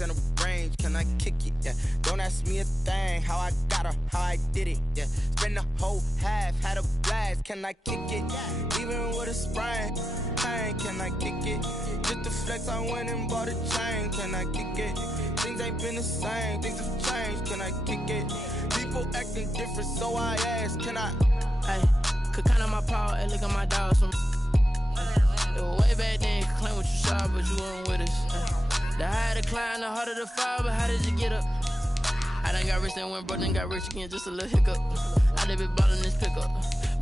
rings and a range, can I kick it? Yeah. Don't ask me a thing, how I got her, how I did it. Yeah. Spend the whole half, had a blast, can I kick it? Even with a sprain, pain, can I kick it? Just to flex, I went and bought a chain, can I kick it? Things ain't been the same, things have changed, can I kick it? People acting different, so I ask, can I? Hey, could count on my power, hey, look at my dogs from. It was way back then, could claim what you saw, but you weren't with us. The higher the climb, the harder the fall, but how did you get up? I done got rich and went broke, then got rich again, just a little hiccup. I done been ballin' this pickup.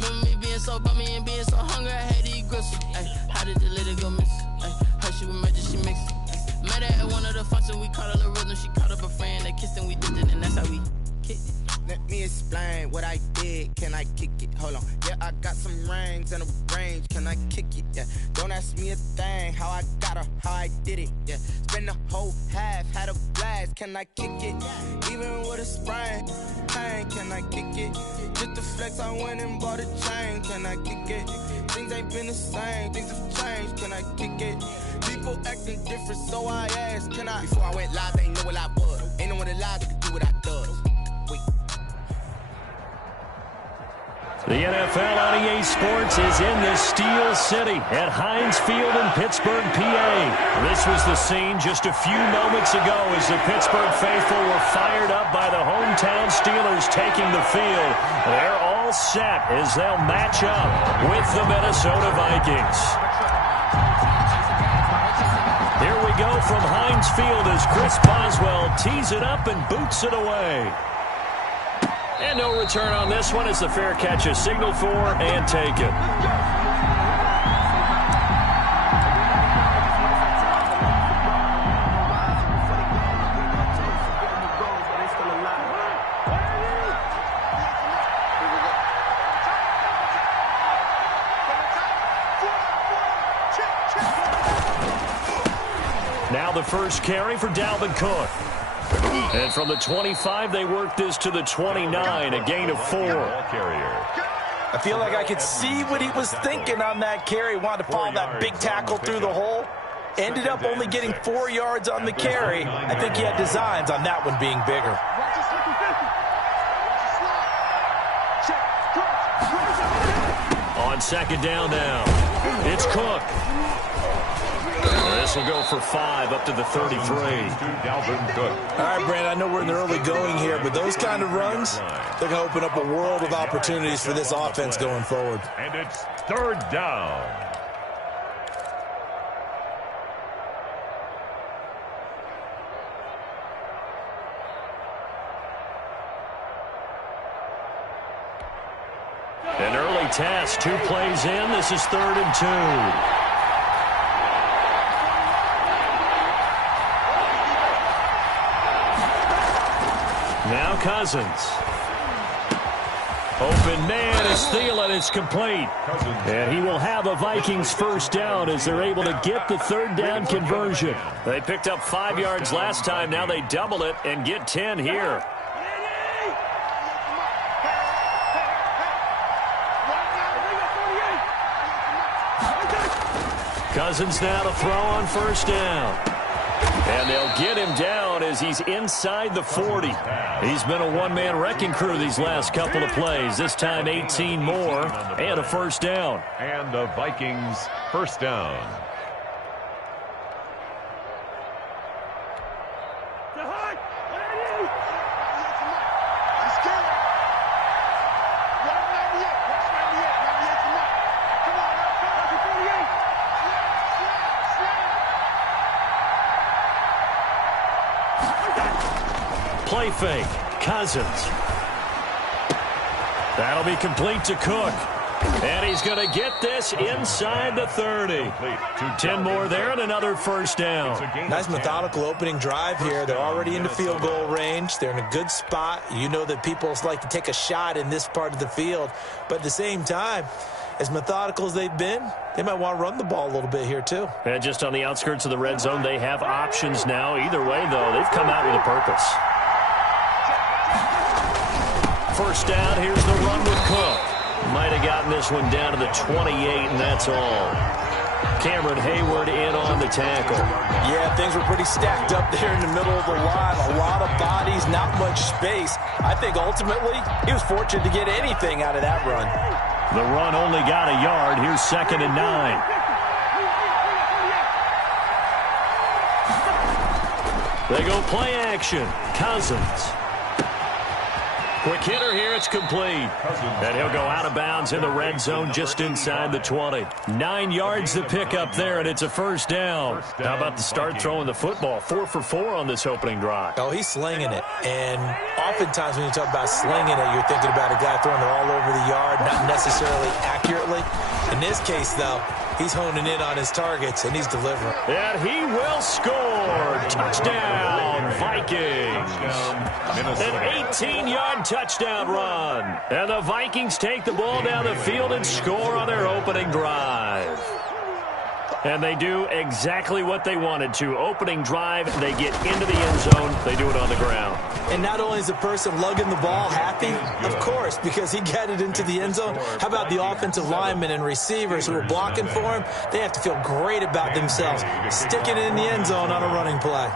Remember me being so bummy and being so hungry, I had to eat gristle. Ay, how did the lady go miss? Ay, her she was magic, she mixed it. Met her at one of the functions, we caught her the rhythm, she caught up a friend, they kissed and we did it, and that's how we kicked it. Let me explain what I did, can I kick it? Hold on, yeah, I got some rings and a range, can I kick it? Yeah, don't ask me a thing, how I got her, how I did it. Yeah, spend the whole half, had a blast, can I kick it? Even with a sprain, pain, can I kick it? Just to flex, I went and bought a chain, can I kick it? Things ain't been the same, things have changed, can I kick it? People acting different, so I asked, can I? Before I went live, they ain't know what I was. Ain't no one alive that could do what I does. Wait. The NFL on EA Sports is in the Steel City at Heinz Field in Pittsburgh, PA. This was the scene just a few moments ago as the Pittsburgh faithful were fired up by the hometown Steelers taking the field. They're all set as they'll match up with the Minnesota Vikings. Here we go from Heinz Field as Chris Boswell tees it up and boots it away. And no return on this one as the fair catch is signaled for and taken. Now the first carry for Dalvin Cook. And from the 25, they work this to the 29, a gain of 4. I feel like I could see what he was thinking on that carry. Wanted to follow that big tackle through the hole. Ended up only getting 4 yards on the carry. I think he had designs on that one being bigger. On second down now, it's Cook. This will go for 5 up to the 33. All right, Brandon, I know we're in the early going here, but those kind of runs, they're going to open up a world of opportunities for this offense going forward. And it's third down. An early test, 2 plays in. This is 3rd and 2. Now Cousins. Open man is Thielen. It's complete. And he will have a Vikings first down as they're able to get the 3rd down conversion. They picked up 5 yards last time. Now they double it and get 10 here. Cousins now to throw on first down. And they'll get him down as he's inside the 40. He's been a one-man wrecking crew these last couple of plays. This time 18 more and a first down. And the Vikings first down. Play fake. Cousins. That'll be complete to Cook. And he's going to get this inside the 30. 10 more there and another first down. Nice methodical opening drive here. They're already into field goal range. They're in a good spot. You know that people like to take a shot in this part of the field. But at the same time, as methodical as they've been, they might want to run the ball a little bit here too. And just on the outskirts of the red zone, they have options now. Either way, though, they've come out with a purpose. First down, here's the run with Cook. Might have gotten this one down to the 28, and that's all. Cameron Hayward in on the tackle. Yeah, things were pretty stacked up there in the middle of the line. A lot of bodies, not much space. I think ultimately he was fortunate to get anything out of that run. The run only got a yard. Here's 2nd and 9. They go play action. Cousins. Quick hitter here. It's complete. And he'll go out of bounds in the red zone just inside the 20. 9 yards to pick up there, and it's a first down. How about the start throwing the football? 4 for 4 on this opening drive. Oh, he's slinging it. And oftentimes when you talk about slinging it, you're thinking about a guy throwing it all over the yard, not necessarily accurately. In this case, though, he's honing in on his targets, and he's delivering. And he will score. Touchdown, Vikings. An 18-yard touchdown run. And the Vikings take the ball down the field and score on their opening drive. And they do exactly what they wanted to. Opening drive, they get into the end zone. They do it on the ground. And not only is the person lugging the ball happy, of course, because he got it into the end zone. How about the offensive linemen and receivers who are blocking for him? They have to feel great about themselves, sticking it in the end zone on a running play.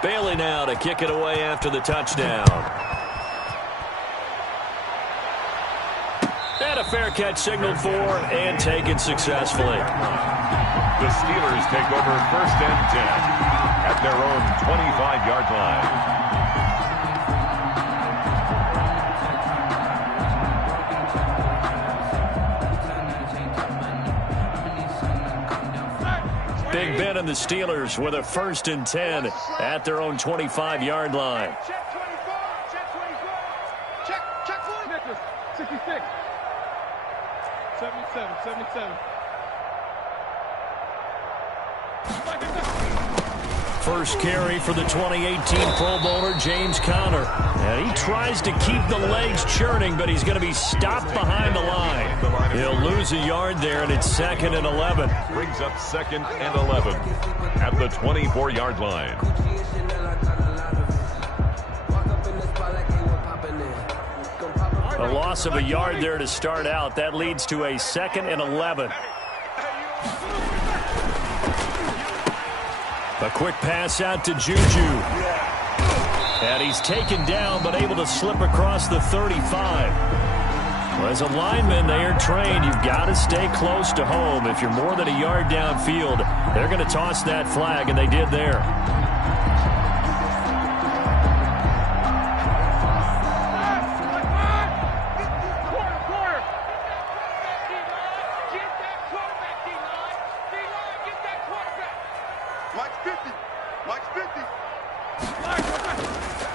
Bailey now to kick it away after the touchdown. And a fair catch signaled for and taken successfully. The Steelers take over 1st and 10 at their own 25-yard line. Big Ben and the Steelers with a 1st and 10 at their own 25-yard line. Check 24. Check 24. Check 4. 66. 77. 77. First carry for the 2018 Pro Bowler, James Conner. And he tries to keep the legs churning, but he's going to be stopped behind the line. He'll lose a yard there, and it's 2nd and 11. Brings up 2nd and 11 at the 24-yard line. A loss of a yard there to start out. That leads to a 2nd and 11. A quick pass out to Juju. And he's taken down but able to slip across the 35. Well, as a lineman, they are trained. You've got to stay close to home. If you're more than a yard downfield, they're going to toss that flag, and they did there.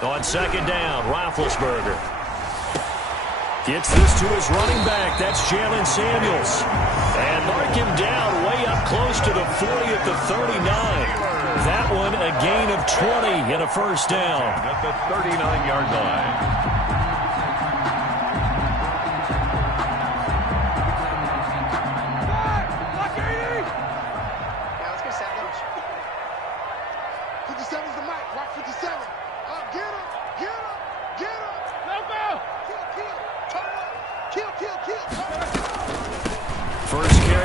On 2nd down, Roethlisberger gets this to his running back. That's Jalen Samuels. And mark him down way up close to the 40 at the 39. That one a gain of 20 and a first down. At the 39-yard line.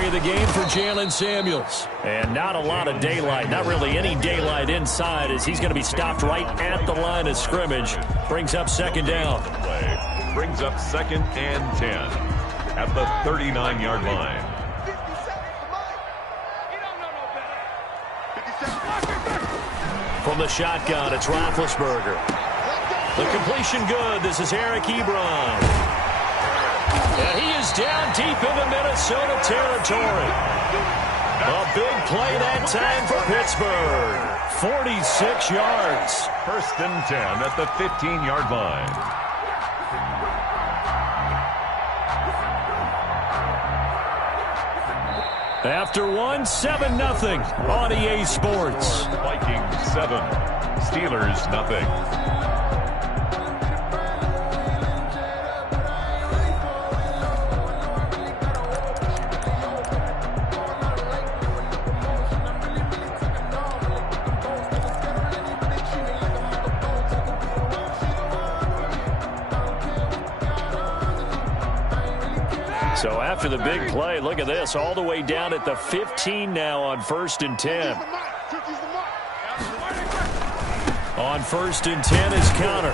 The game for Jalen Samuels. And not a lot of daylight, not really any daylight inside, as he's going to be stopped right at the line of scrimmage. Brings up 2nd down. Brings up 2nd and 10 at the 39-yard line. From the shotgun, it's Roethlisberger. The completion good. This is Eric Ebron. And he is down deep into Minnesota territory. A big play that time for Pittsburgh. 46 yards. 1st and 10 at the 15-yard line. After one, 7-0 on EA Sports. Vikings 7, Steelers nothing. So after the big play, look at this, all the way down at the 15 now on 1st and 10. On 1st and 10 is Connor.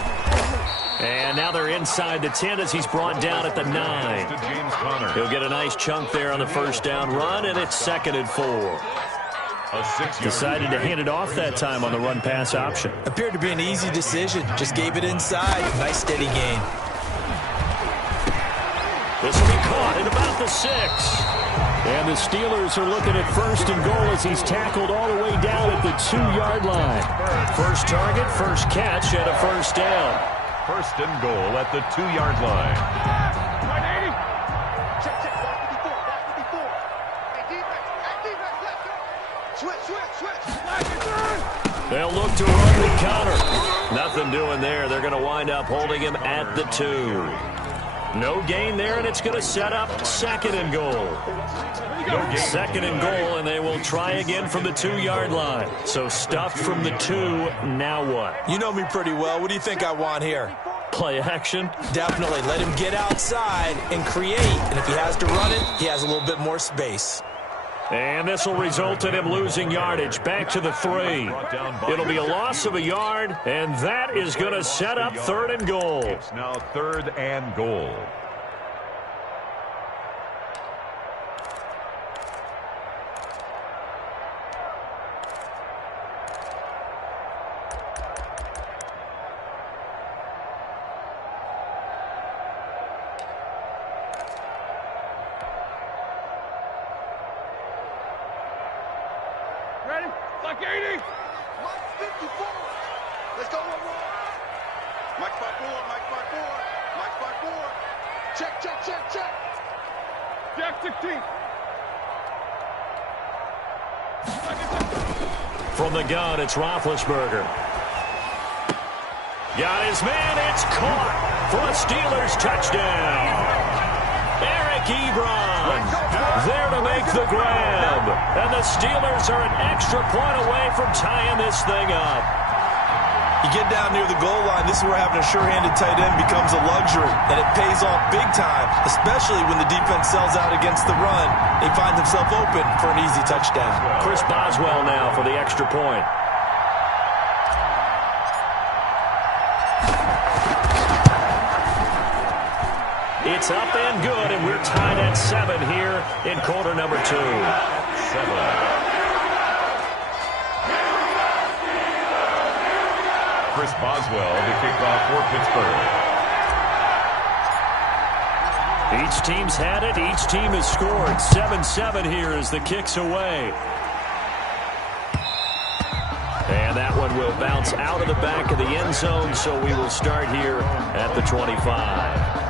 And now they're inside the 10 as he's brought down at the 9. He'll get a nice chunk there on the first down run, and it's 2nd and 4. Decided to hand it off that time on the run-pass option. Appeared to be an easy decision. Just gave it inside. Nice steady gain. This will be caught at about the 6. And the Steelers are looking at 1st and goal as he's tackled all the way down at the 2-yard line. First target, first catch, and a 1st down. 1st and goal at the 2-yard line. 180. Check, check. 154. Hey, defense, let's go. Switch. They'll look to run the counter. Nothing doing there. They're going to wind up holding him at the 2. No gain there, and it's going to set up 2nd and goal. 2nd and goal, and they will try again from the 2-yard line. So stuffed from the 2, now what? You know me pretty well. What do you think I want here? Play action? Definitely. Let him get outside and create. And if he has to run it, he has a little bit more space. And this will result in him losing yardage back to the 3. It'll be a loss of a yard, and that is going to set up 3rd and goal. It's now 3rd and goal. Ready? Like 80. Mike 54. Let's go one more. Mike 54. Mike 54. Check. Jack 16. From the gun, it's Roethlisberger. Got his man, it's caught for a Steelers touchdown. Eric Ebron there to make the grab. And the Steelers are an extra point away from tying this thing up. You get down near the goal line, this is where having a sure-handed tight end becomes a luxury, and it pays off big time, especially when the defense sells out against the run. He finds himself open for an easy touchdown. Chris Boswell now for the extra point. It's up and good, and we're tied at 7 here in quarter number 2. 7. Chris Boswell to kick off for Pittsburgh. Each team's had it. Each team has scored. 7-7 here as the kick's away. And that one will bounce out of the back of the end zone, so we will start here at the 25.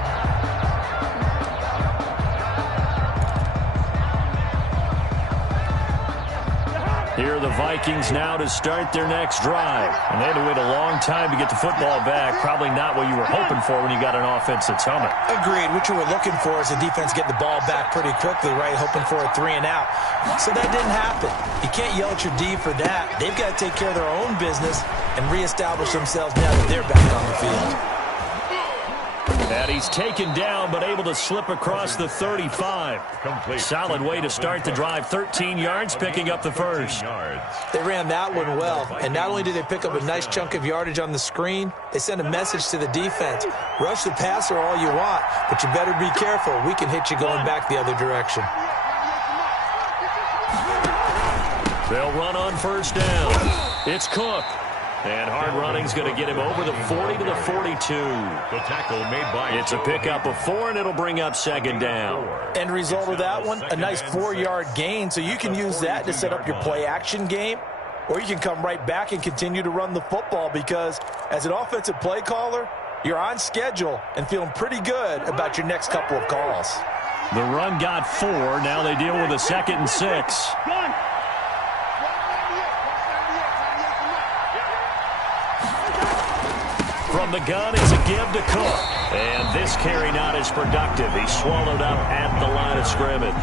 Here are the Vikings now to start their next drive. And they had to wait a long time to get the football back. Probably not what you were hoping for when you got an offense that's humming. Agreed. What you were looking for is the defense getting the ball back pretty quickly, right? Hoping for a 3 and out. So that didn't happen. You can't yell at your D for that. They've got to take care of their own business and reestablish themselves now that they're back on the field. And he's taken down, but able to slip across the 35. Complete. Solid way to start the drive. 13 yards, picking up the first. They ran that one well, and not only did they pick up a nice chunk of yardage on the screen, they sent a message to the defense. Rush the passer all you want, but you better be careful. We can hit you going back the other direction. They'll run on first down. It's Cook. And hard running's going to get him over the 40 to the 42. The tackle made by It's a pickup of 4, and it'll bring up 2nd down. End result of that one, a nice 4-yard gain, so you can use that to set up your play-action game, or you can come right back and continue to run the football because as an offensive play caller, you're on schedule and feeling pretty good about your next couple of calls. The run got 4. Now they deal with a 2nd and 6. From the gun, it's a give to Cook. And this carry not as productive. He's swallowed up at the line of scrimmage.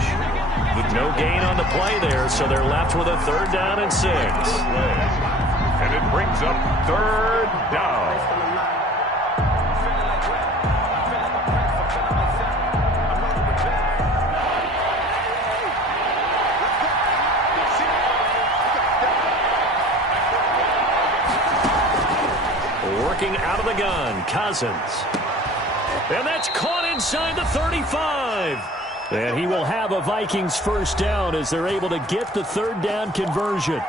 With no gain on the play there, so they're left with a 3rd down and 6. And it brings up 3rd down. Working out of the gun, Cousins. And that's caught inside the 35. And he will have a Vikings first down as they're able to get the third down conversion.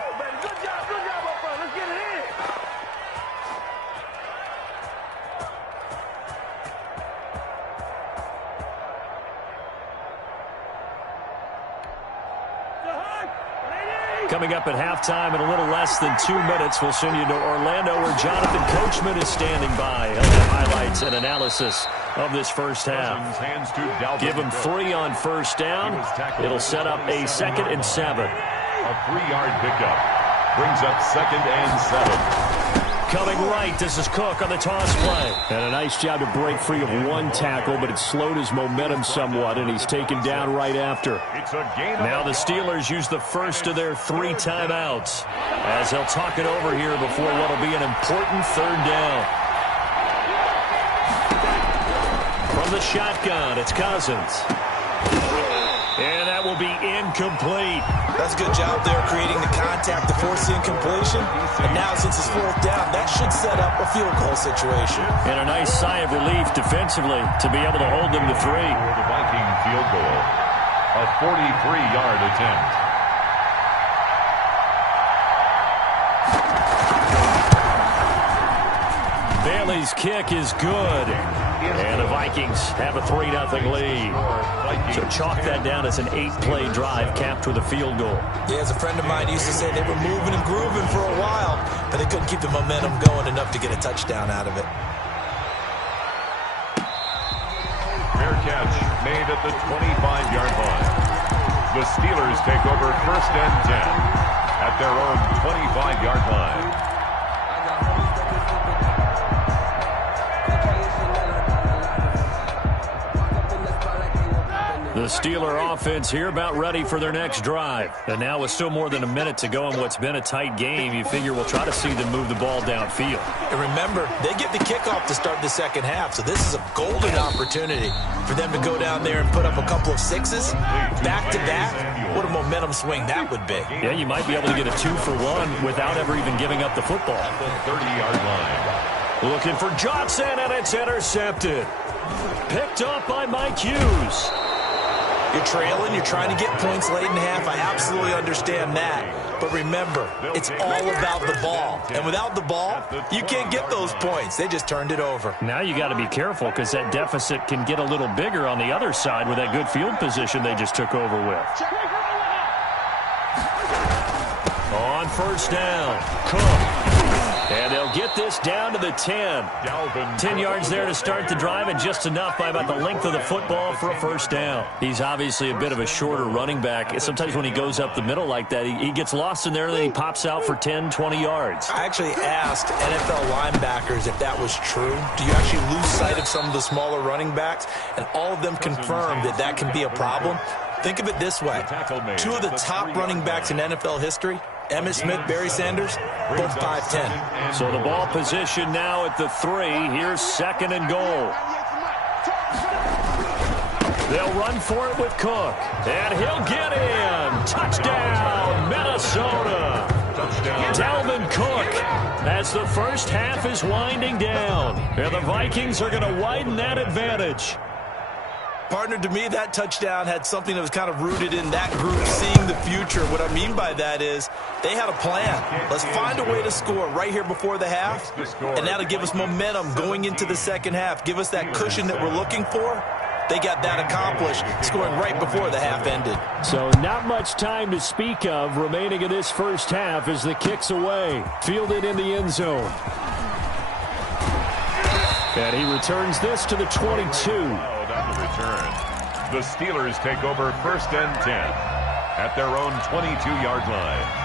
Coming up at halftime in a little less than 2 minutes, we'll send you to Orlando where Jonathan Coachman is standing by. He'll have highlights and analysis of this first half. Give him 3 on first down. It'll set up a 2nd and 7. A 3-yard pickup brings up 2nd and 7. Coming right, this is Cook on the toss play. And a nice job to break free of 1 tackle, but it slowed his momentum somewhat, and he's taken down right after. Now the Steelers use the first of their 3 timeouts as they'll talk it over here before what will be an important third down. From the shotgun, it's Cousins. And that will be incomplete. That's a good job there creating the contact to force the incompletion. And now since it's 4th down, that should set up a field goal situation. And a nice sigh of relief defensively to be able to hold them to 3. For the Viking field goal, a 43-yard attempt. Bailey's kick is good. And the Vikings have a 3-0 lead. So chalk that down as an 8-play drive capped with a field goal. Yeah, as a friend of mine used to say, they were moving and grooving for a while, but they couldn't keep the momentum going enough to get a touchdown out of it. Fair catch made at the 25-yard line. The Steelers take over 1st and 10 at their own 25-yard line. The Steeler offense here about ready for their next drive. And now with still more than a minute to go in what's been a tight game, you figure we'll try to see them move the ball downfield. And remember, they get the kickoff to start the second half, so this is a golden opportunity for them to go down there and put up a couple of 6s. Back-to-back, what a momentum swing that would be. Yeah, you might be able to get a 2-for-1 without ever even giving up the football. At the 30-yard line. Looking for Johnson, and it's intercepted. Picked up by Mike Hughes. You're trailing, you're trying to get points late in the half. I absolutely understand that. But remember, it's all about the ball. And without the ball, you can't get those points. They just turned it over. Now you got to be careful because that deficit can get a little bigger on the other side with that good field position they just took over with. On first down, Cook. And they'll get this down to the 10. 10 yards there to start the drive, and just enough by about the length of the football for a first down. He's obviously a bit of a shorter running back. Sometimes when he goes up the middle like that, he gets lost in there, and then he pops out for 10, 20 yards. I actually asked NFL linebackers if that was true. Do you actually lose sight of some of the smaller running backs? And all of them confirmed that that can be a problem. Think of it this way. 2 of the top running backs in NFL history, Emmitt Smith, Barry Sanders, both 5'10". So the ball position now at the 3. Here's 2nd and goal. They'll run for it with Cook. And he'll get in. Touchdown, Minnesota. Dalvin Cook as the first half is winding down. And the Vikings are going to widen that advantage. Partner, to me, that touchdown had something that was kind of rooted in that group seeing the future. What I mean by that is they had a plan. Let's find a way to score right here before the half, and that'll give us momentum going into the second half, give us that cushion that we're looking for. They got that accomplished, scoring right before the half ended. So not much time to speak of remaining in this first half as the kick's away. Fielded in the end zone. And he returns this to the 22. On the return, the Steelers take over 1st and 10 at their own 22-yard line.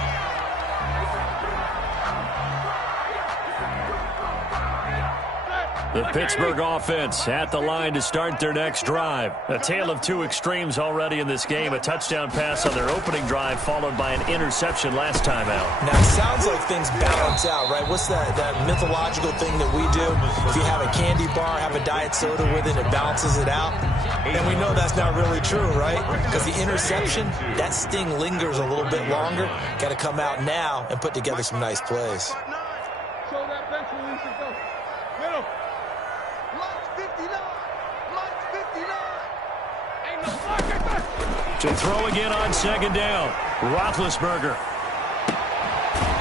The Pittsburgh offense at the line to start their next drive. A tale of 2 extremes already in this game. A touchdown pass on their opening drive followed by an interception last time out. Now, it sounds like things balance out, right? What's that mythological thing that we do? If you have a candy bar, have a diet soda with it, it balances it out. And we know that's not really true, right? Because the interception, that sting lingers a little bit longer. Got to come out now and put together some nice plays. So that bench release it goes. Middle. Mike's 59. Mike's 59. Ain't no block. To throw again on second down. Roethlisberger.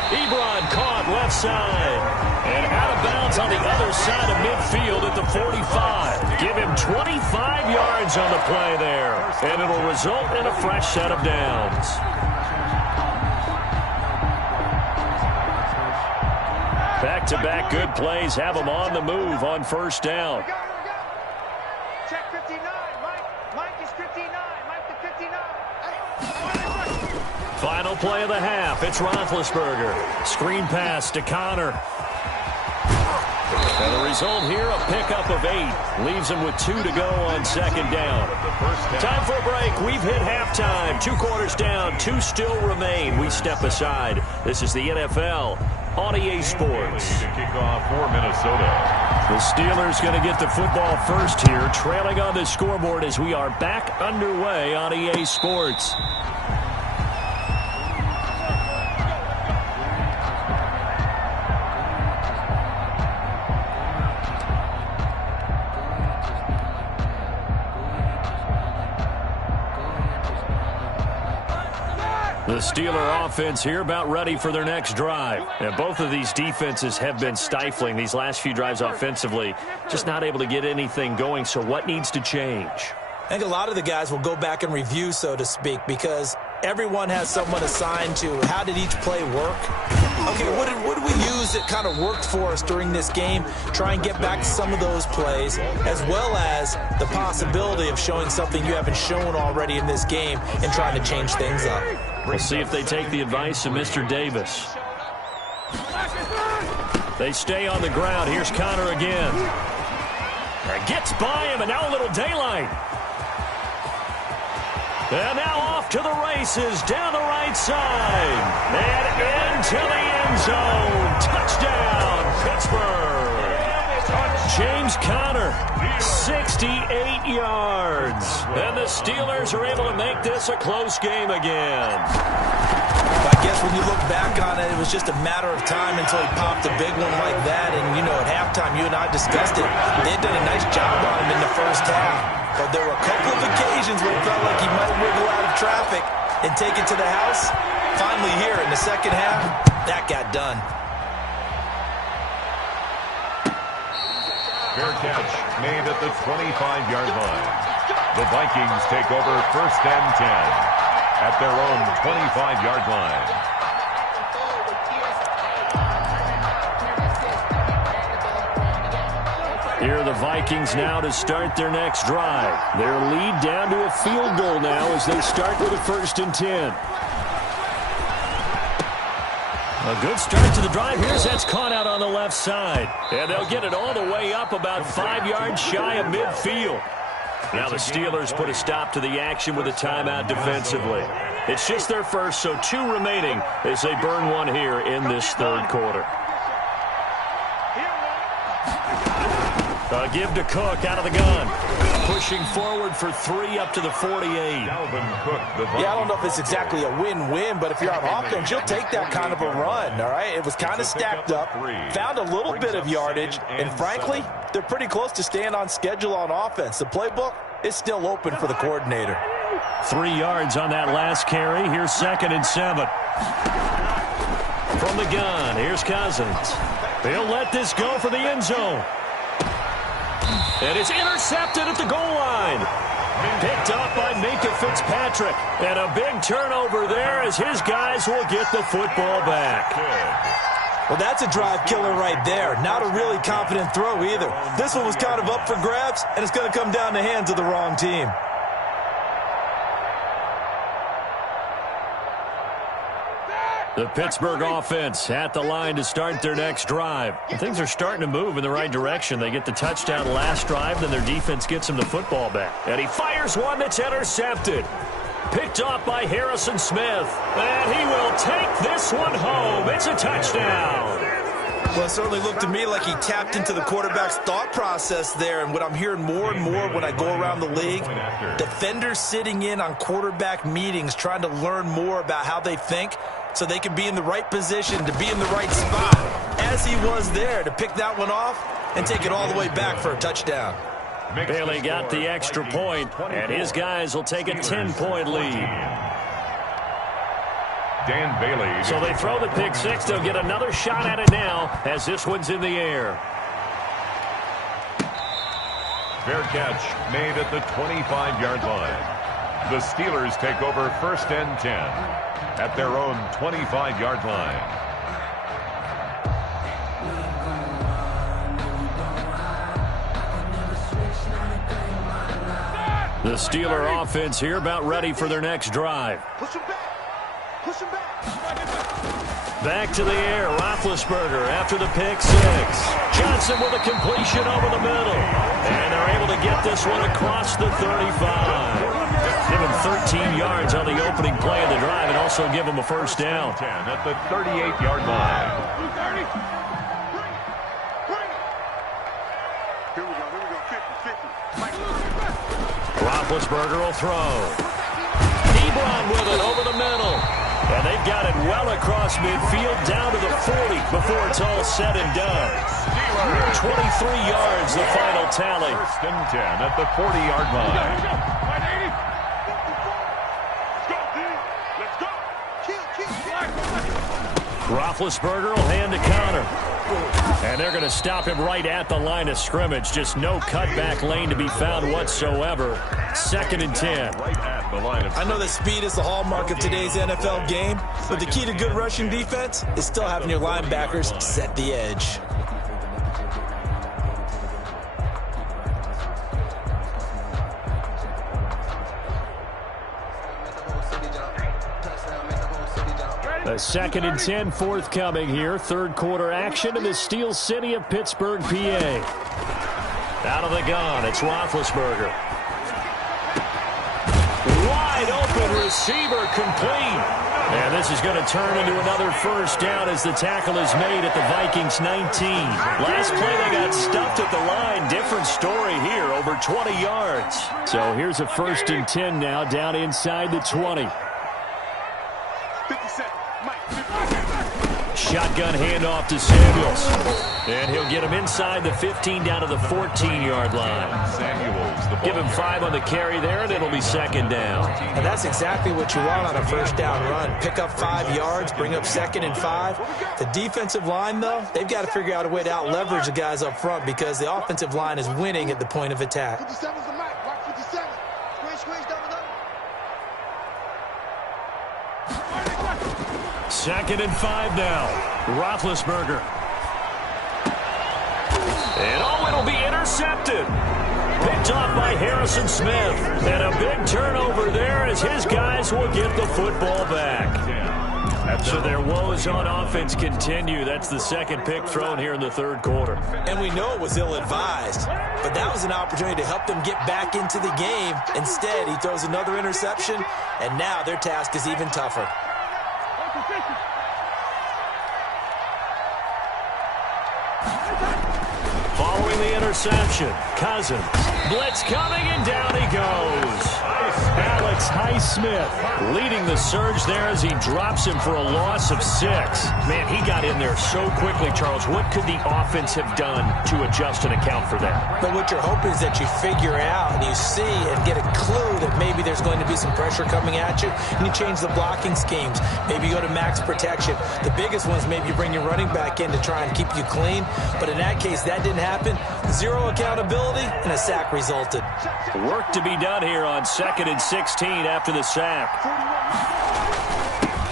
Ebron caught left side. And out of bounds on the other side of midfield at the 45. Give him 25 yards on the play there. And it'll result in a fresh set of downs. Back-to-back good plays have them on the move on first down. Check 59. Mike is 59. Mike to 59. Final play of the half. It's Roethlisberger. Screen pass to Connor. And the result here, a pickup of 8. Leaves him with 2 to go on second down. Time for a break. We've hit halftime. 2 quarters down. 2 still remain. We step aside. This is the NFL on EA Sports. To kick off for Minnesota. The Steelers going to get the football first here, trailing on the scoreboard as we are back underway on EA Sports. The Steeler offense here about ready for their next drive. And both of these defenses have been stifling these last few drives offensively. Just not able to get anything going. So what needs to change? I think a lot of the guys will go back and review, so to speak, because everyone has someone assigned to how did each play work. Okay, what did we use that kind of worked for us during this game? Try and get back to some of those plays, as well as the possibility of showing something you haven't shown already in this game and trying to change things up. We'll see if they take the advice of Mr. Davis. They stay on the ground. Here's Connor again. Gets by him, and now a little daylight. And now off to the races, down the right side. And into the end zone. Touchdown, Pittsburgh. James Conner, 68 yards. And the Steelers are able to make this a close game again. I guess when you look back on it, it was just a matter of time until he popped a big one like that. And, you know, at halftime, you and I discussed it. They had done a nice job on him in the first half. But there were a couple of occasions where it felt like he might wiggle out of traffic and take it to the house. Finally here in the second half, that got done. Fair catch made at the 25-yard line. The Vikings take over first and 10 at their own 25-yard line. Here are the Vikings now to start their next drive. Their lead down to a field goal now as they start with a 1st and 10. A good start to the drive. Here's that's caught out on the left side. And they'll get it all the way up about 5 yards shy of midfield. Now the Steelers put a stop to the action with a timeout defensively. It's just their first, so 2 remaining as they burn one here in this third quarter. A give to Cook out of the gun. Pushing forward for 3 up to the 48. Yeah, I don't know if it's exactly a win-win, but if you're on offense, you'll take that kind of a run, all right? It was kind of stacked up, found a little bit of yardage, and frankly, they're pretty close to staying on schedule on offense. The playbook is still open for the coordinator. 3 yards on that last carry. Here's 2nd and 7. From the gun, here's Cousins. They'll let this go for the end zone. And it's intercepted at the goal line. Picked up by Minkah Fitzpatrick. And a big turnover there as his guys will get the football back. Well, that's a drive killer right there. Not a really confident throw either. This one was kind of up for grabs, and it's going to come down the hands of the wrong team. The Pittsburgh offense at the line to start their next drive. Things are starting to move in the right direction. They get the touchdown last drive, then their defense gets them the football back. And he fires one that's intercepted. Picked off by Harrison Smith. And he will take this one home. It's a touchdown. Well, it certainly looked to me like he tapped into the quarterback's thought process there. And what I'm hearing more and more when I go around the league, defenders sitting in on quarterback meetings trying to learn more about how they think so they can be in the right position to be in the right spot. As he was there to pick that one off, and take it all the way back for a touchdown. Bailey got the extra point, and his guys will take a 10-point lead. Dan Bailey. So they throw the pick six. They'll get another shot at it now as this one's in the air. Fair catch made at the 25-yard line. The Steelers take over 1st and 10 at their own 25-yard line. The Steeler offense here about ready for their next drive. Push him back. Push him back. Back to the air, Roethlisberger after the pick six. Johnson with a completion over the middle. And they're able to get this one across the 35. Give him 13 yards on the opening play of the drive and also give him a first down. 10 at the 38-yard line. Here we go, 50-50. Roethlisberger will throw. Ebron with it over the middle. And they've got it well across midfield down to the 40 before it's all said and done. 23 yards, the final tally. 1st and 10 at the 40-yard line. Roethlisberger will hand the counter. And they're going to stop him right at the line of scrimmage. Just no cutback lane to be found whatsoever. 2nd and 10. Right at the line of I know that speed is the hallmark of today's NFL game, but the key to good rushing defense is still having your linebackers set the edge. A 2nd and 10 forthcoming here. Third quarter action in the Steel City of Pittsburgh, PA. Out of the gun, it's Roethlisberger. Wide open receiver complete. And this is going to turn into another first down as the tackle is made at the Vikings 19. Last play they got stuffed at the line. Different story here, over 20 yards. So here's a 1st and 10 now down inside the 20. Shotgun handoff to Samuels. And he'll get him inside the 15 down to the 14-yard line. Samuels. Give him 5 on the carry there, and it'll be 2nd down. And that's exactly what you want on a first down run. Pick up 5 yards, bring up 2nd and 5. The defensive line, though, they've got to figure out a way to out-leverage the guys up front because the offensive line is winning at the point of attack. 57's the mic. Watch 57. Squeeze, double. 2nd and 5 now. Roethlisberger. And it'll be intercepted. Picked off by Harrison Smith. And a big turnover there as his guys will get the football back. So their woes on offense continue. That's the 2nd pick thrown here in the 3rd quarter. And we know it was ill-advised, but that was an opportunity to help them get back into the game. Instead, he throws another interception, and now their task is even tougher. Following the interception, Cousins. Blitz coming, and down he goes. Alex Highsmith leading the surge there as he drops him for a loss of 6. Man, he got in there so quickly, Charles. What could the offense have done to adjust and account for that? But what you're hoping is that you figure out and you see and get a clue that maybe there's going to be some pressure coming at you, and you change the blocking schemes. Maybe you go to max protection. The biggest one is maybe you bring your running back in to try and keep you clean. But in that case, that didn't happen. 0 accountability, and a sack resulted. Work to be done here on 2nd and 16 after the sack.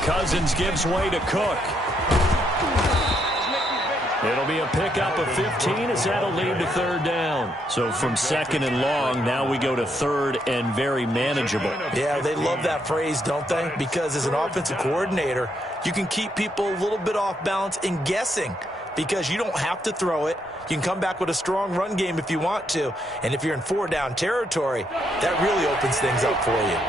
Cousins gives way to Cook. It'll be a pickup of 15 as that'll lead to 3rd down. So from 2nd and long, now we go to 3rd and very manageable. Yeah, they love that phrase, don't they? Because as an offensive coordinator, you can keep people a little bit off balance and guessing because you don't have to throw it. You can come back with a strong run game if you want to. And if you're in 4-down territory, that really opens things up for you.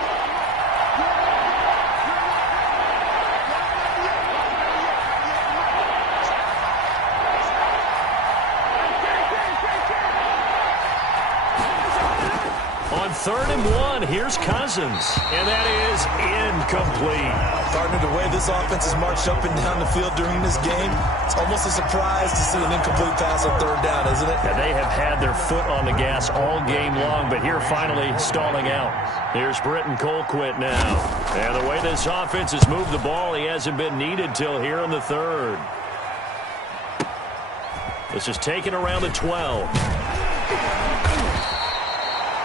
3rd and 1. Here's Cousins. And that is incomplete. Partner, the way this offense has marched up and down the field during this game, it's almost a surprise to see an incomplete pass on 3rd down, isn't it? Yeah, they have had their foot on the gas all game long, but here finally stalling out. Here's Britton Colquitt now. And the way this offense has moved the ball, he hasn't been needed till here in the 3rd. This is taken around the 12.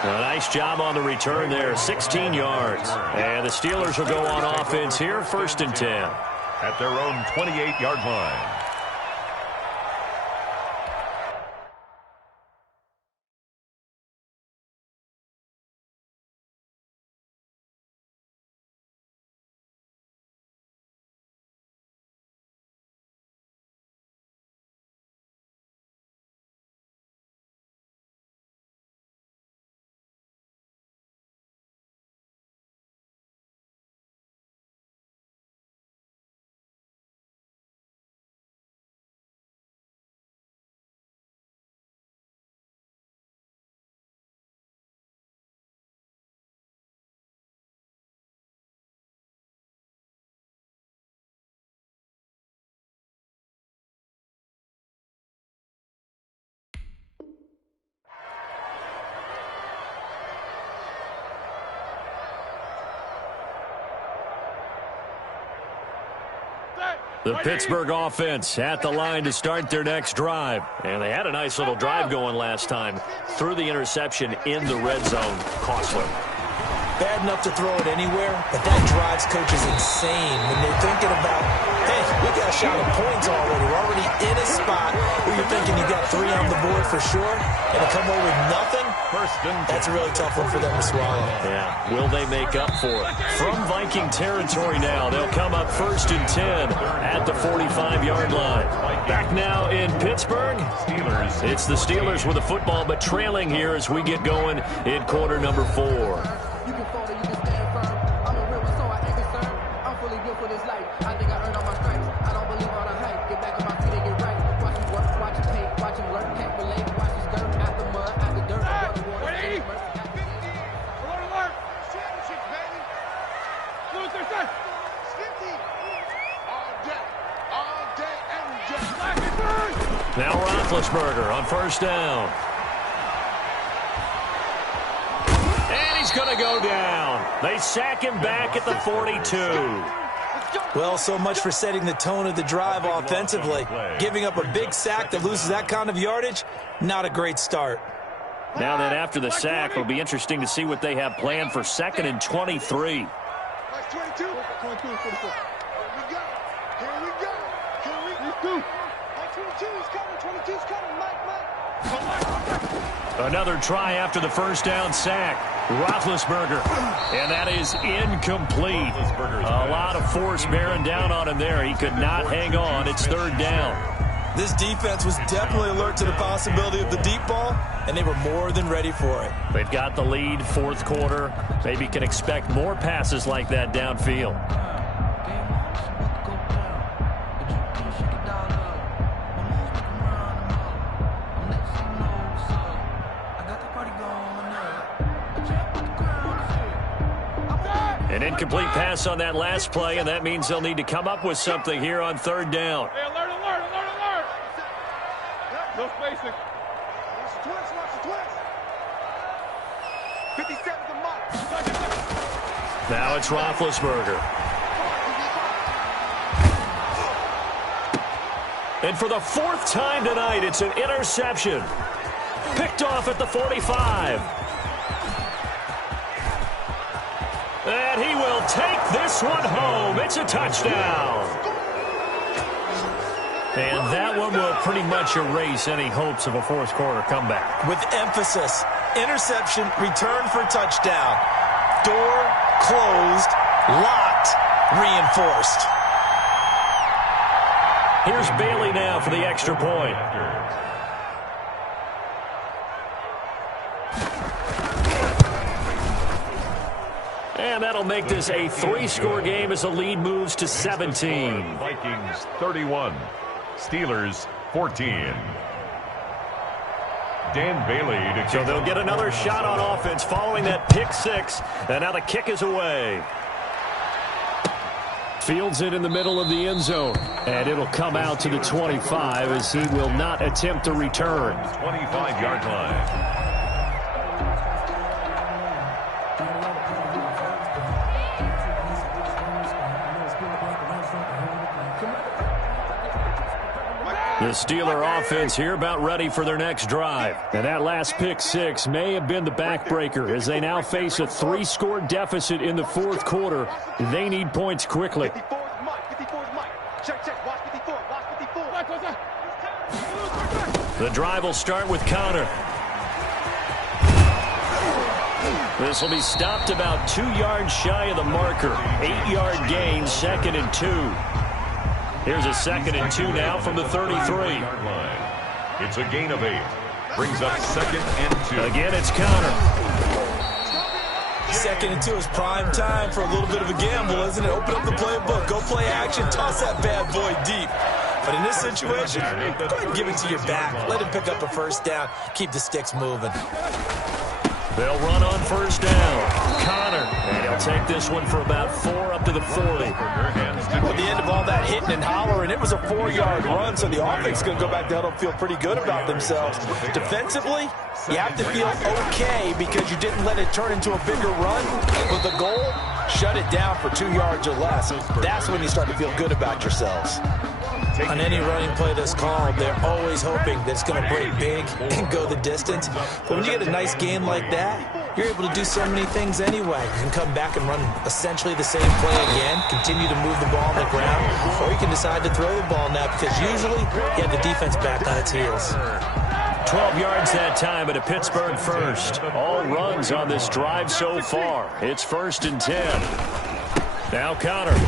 A nice job on the return there, 16 yards. And the Steelers will go on offense here, 1st and 10. At their own 28-yard line. The Pittsburgh offense at the line to start their next drive. And they had a nice little drive going last time. Threw the interception in the red zone. Costly. Bad enough to throw it anywhere, but that drives coaches insane when they're thinking about, hey, we got a shot at points already. We're already in a spot where you're thinking you got 3 on the board for sure, and to come away with nothing, that's a really tough one for them to swallow. Yeah, will they make up for it? From Viking territory now, they'll come up 1st and 10 at the 45-yard line. Back now in Pittsburgh, it's the Steelers with the football, but trailing here as we get going in quarter number 4. You can fall or you can stand firm. I'm a real one, so I ain't concerned. I'm fully built for this life. I think I earned all my stripes. I don't believe all the hype. Get back on my feet and get right. Watch me work, watch him paint, watch him learn, can't relate. Watch his skirt out the mud, out the dirt. Ready? 50. Alert, alert. Championships, baby. Luther, son. 50. All day, every day. Black and burn. Now Roethlisberger on 1st down. He's going to go down. They sack him back at the 42. Well, so much for setting the tone of the drive offensively. Giving up a big sack that loses that kind of yardage, not a great start. Now then, after the sack, it'll be interesting to see what they have planned for 2nd and 23. 22. 22, 44. Here we go. Here we go. 22's coming. 22's coming. Mike. Another try after the 1st down sack. Roethlisberger. And that is incomplete. A lot of force bearing down on him there. He could not hang on. It's 3rd down. This defense was definitely alert to the possibility of the deep ball, and they were more than ready for it. They've got the lead, 4th quarter. Maybe can expect more passes like that downfield. An incomplete pass on that last play, and that means they'll need to come up with something here on 3rd down. Hey, alert. No spacing. Watch the twist. 57's a mark. Now it's Roethlisberger. And for the 4th time tonight, it's an interception. Picked off at the 45. And he will take this one home. It's a touchdown. And that one will pretty much erase any hopes of a 4th quarter comeback. With emphasis, interception, return for touchdown. Door closed, locked, reinforced. Here's Bailey now for the extra point. And that'll make this a 3-score game as the lead moves to 17. Vikings 31, Steelers 14. Dan Bailey to kick. So they'll get another shot on offense following that pick six. And now the kick is away. Fields it in the middle of the end zone. And it'll come out to the 25 as he will not attempt to return. 25-yard line. The Steeler offense here about ready for their next drive. And that last pick six may have been the backbreaker as they now face a 3-score deficit in the fourth quarter. They need points quickly. The drive will start with Connor. This will be stopped about 2 yards shy of the marker. 8-yard gain, 2nd and 2. Here's a 2nd and 2 now from the 33. It's a gain of 8. Brings up 2nd and 2. Again, it's Connor. 2nd and 2 is prime time for a little bit of a gamble, isn't it? Open up the playbook. Go play action. Toss that bad boy deep. But in this situation, go ahead and give it to your back. Let him pick up a first down. Keep the sticks moving. They'll run on first down. Connor, and he'll take this one for about 4 up to the 40. At the end of all that hitting and hollering, it was a 4-yard run, so the offense is going to go back down and feel pretty good about themselves. Defensively, you have to feel okay because you didn't let it turn into a bigger run with the goal. Shut it down for 2 yards or less. That's when you start to feel good about yourselves. On any running play that's called, they're always hoping that it's going to break big and go the distance. But when you get a nice game like that, you're able to do so many things anyway. You can come back and run essentially the same play again, continue to move the ball on the ground, or you can decide to throw the ball now because usually you have the defense back on its heels. 12 yards that time, but a Pittsburgh first. All runs on this drive so far. It's 1st and 10. Now Connor.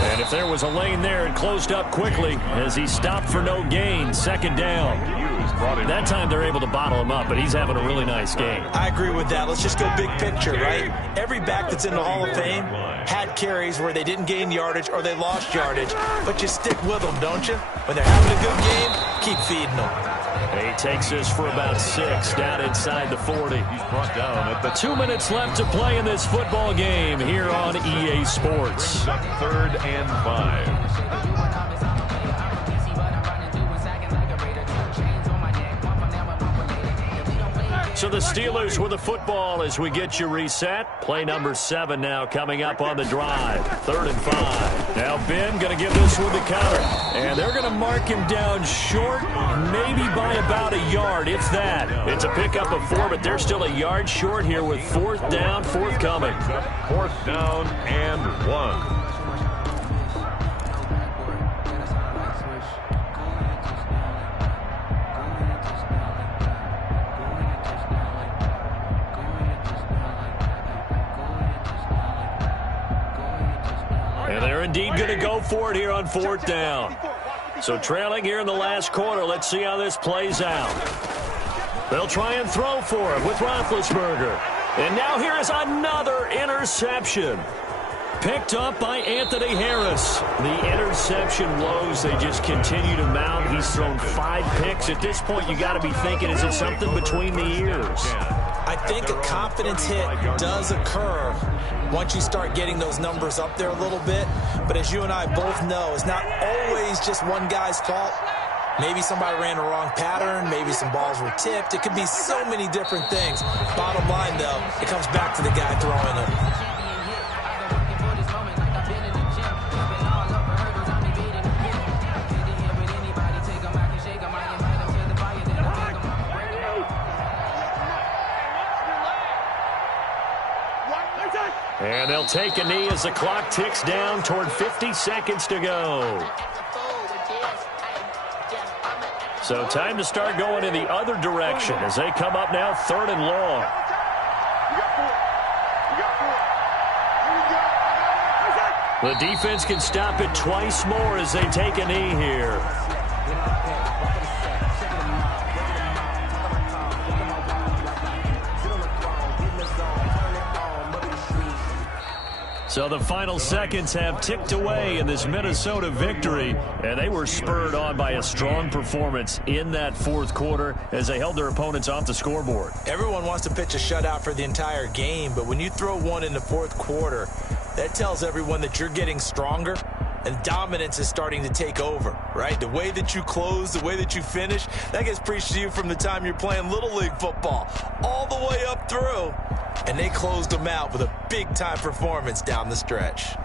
And if there was a lane there, it closed up quickly as he stopped for no gain. 2nd down. That time they're able to bottle him up, but he's having a really nice game. I agree with that. Let's just go big picture, right? Every back that's in the Hall of Fame had carries where they didn't gain yardage or they lost yardage, but you stick with them, don't you? When they're having a good game, keep feeding them. He takes this for about 6 down inside the 40. He's brought down at the 2 minutes left to play in this football game here on EA Sports. 3rd and 5. So the Steelers with the football as we get you reset. Play number 7 now coming up on the drive. 3rd and 5. Now Ben going to give this one to Connor. And they're going to mark him down short, maybe by about a yard, if that. It's a pickup of 4, but they're still a yard short here with 4th down, forthcoming. 4th down and 1. And they're indeed going to go for it here on 4th down. So trailing here in the last quarter. Let's see how this plays out. They'll try and throw for it with Roethlisberger. And now here is another interception. Picked up by Anthony Harris. The interception woes, they just continue to mount. He's thrown 5 picks. At this point, you got to be thinking, is it something between the ears? I think a confidence hit does occur once you start getting those numbers up there a little bit. But as you and I both know, it's not always just one guy's fault. Maybe somebody ran the wrong pattern. Maybe some balls were tipped. It could be so many different things. Bottom line, though, it comes back to the guy throwing them. And they'll take a knee as the clock ticks down toward 50 seconds to go. So time to start going in the other direction as they come up now 3rd and long. The defense can stop it twice more as they take a knee here. So the final seconds have ticked away in this Minnesota victory, and they were spurred on by a strong performance in that fourth quarter as they held their opponents off the scoreboard. Everyone wants to pitch a shutout for the entire game, but when you throw one in the fourth quarter, that tells everyone that you're getting stronger and dominance is starting to take over, right? The way that you close, the way that you finish, that gets preached to you from the time you're playing Little League football all the way up through. And they closed them out with a big-time performance down the stretch.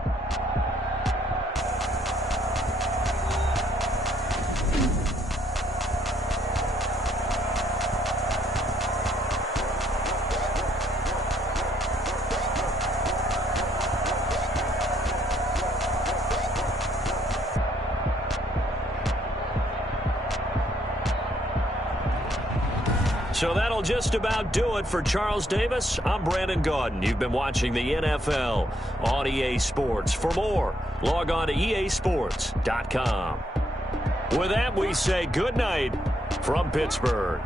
So that'll just about do it for Charles Davis. I'm Brandon Gaudin. You've been watching the NFL on EA Sports. For more, log on to easports.com. With that, we say good night from Pittsburgh.